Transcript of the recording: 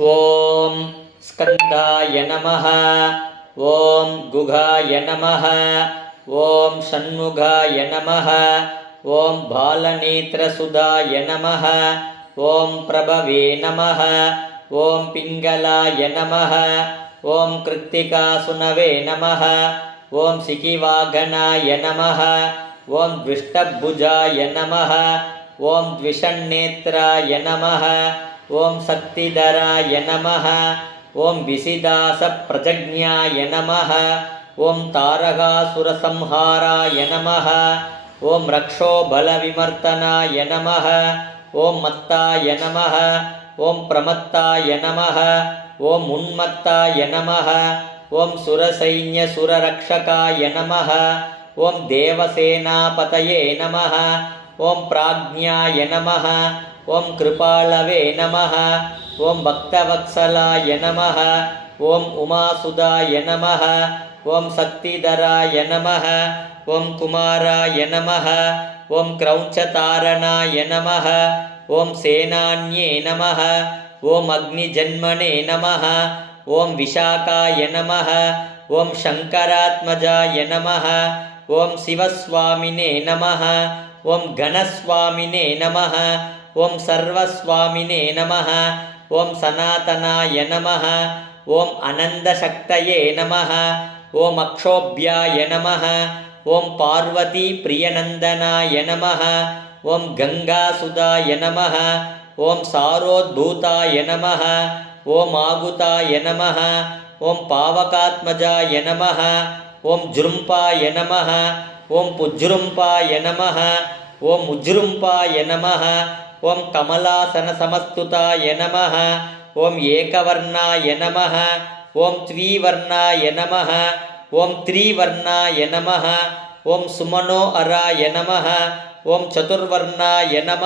ಓಂ ಸ್ಕಂದಾಯ ನಮಃ. ಓಂ ಗುಗಾಯ ನಮಃ. ಓಂ ಷಣ್ಮುಗಾಯ ನಮಃ. ಓಂ ಬಾಲನೇತ್ರಸುಧಾಯ ನಮಃ. ಓಂ ಪ್ರಭವೇ ನಮಃ. ಓಂ ಪಿಂಗಲಾಯ ನಮಃ. ಓಂ ಕೃತ್ತಿಕಾಸುನವೇ ನಮಃ. ಓಂ ಶಿಖಿವಾಗನಾಯ ನಮಃ. ಓಂ ದ್ವಿಷ್ಟಭುಜಾಯ ನಮಃ. ಓಂ ದ್ವಿಷಣ್ಣೇತ್ರಾಯ ನಮಃ. ಓಂ ಶಕ್ತಿಧರಾಯ ನಮಃ. ಓಂ ವಿಸಿದಾಸಪ್ರಜಜ್ಞಾಯ ನಮಃ. ಓಂ ತಾರಕಾಸುರಸಂಹಾರಾಯ ನಮಃ. ಓಂ ರಕ್ಷೋಬಲವಿಮರ್ತನಾಯ ನಮಃ. ಓಂ ಮತ್ತಾಯ ನಮಃ. ಓಂ ಪ್ರಮತ್ತಾಯ ನಮಃ. ಓಂ ಉನ್ಮತ್ತಾಯ ನಮಃ. ಓಂ ಸುರಸೈನ್ಯಸುರರಕ್ಷಕಾಯ ನಮಃ. ಓಂ ದೇವಸೇನಾಪತಯೇ ನಮಃ. ಓಂ ಪ್ರಾಜ್ಞಾಯ ನಮಃ. ಓಂ ಕೃಪಾಳವೇ ನಮಃ. ಓಂ ಭಕ್ತವತ್ಸಲಾಯ ನಮಃ. ಓಂ ಉಮಾಸುಧಾಯ ನಮಃ. ಓಂ ಶಕ್ತಿಧರಾಯ ನಮಃ. ಓಂ ಕುಮಾರಾಯ ನಮಃ. ಓಂ ಕ್ರೌಂಚತಾರಣಾಯ ನಮಃ. ಓಂ ಸೇನಾನ್ಯೇ ನಮಃ. ಓಂ ಅಗ್ನಿಜನ್ಮನೇ ನಮಃ. ಓಂ ವಿಶಾಖಾಯ ನಮಃ. ಓಂ ಶಂಕರಾತ್ಮಜಾಯ ನಮಃ. ಓಂ ಶಿವಸ್ವಾಮಿನೇ ನಮಃ. ಓಂ ಘನಸ್ವಾಮಿನೇ ನಮಃ. ಓಂ ಸರ್ವಸ್ವಾಮಿನೇ ನಮಃ. ಓಂ ಸನಾತನಾಯ ನಮಃ. ಓಂ ಅನಂತಶಕ್ತಯೇ ನಮಃ. ಓಂ ಅಕ್ಷೋಭ್ಯಾಯ ನಮಃ. ಓಂ ಪಾರ್ವತೀ ಪ್ರಿಯನಂದನಾಯ ನಮಃ. ಓಂ ಗಂಗಾಸುಧಾಯ ನಮಃ. ಓಂ ಸಾರೋದ್ಭೂತಾಯ ನಮಃ. ಓಂ ಆಗುತಾಯ ನಮಃ. ಓಂ ಪಾವಕಾತ್ಮಜಾಯ ನಮಃ. ಓಂ ಜೃಂಪಾಯ ನಮಃ. ಓಂ ಪುಜೃಂಪಾಯ ನಮಃ. ಓಂ ಉಜೃಂಪಾಯ ನಮಃ. ಓಂ ಕಮಲಾಸನ ಸಮಸ್ತುತಾಯ ನಮಃ. ಓಂ ಏಕವರ್ಣಾಯ ನಮಃ. ಓಂ ದ್ವಿವರ್ಣಾಯ ನಮಃ. ಓಂ ತ್ರಿವರ್ಣಾಯ ನಮಃ. ಓಂ ಸುಮನೋಹರಾಯ ನಮಃ. ಓಂ ಚತುರ್ವರ್ಣಾಯ ನಮಃ.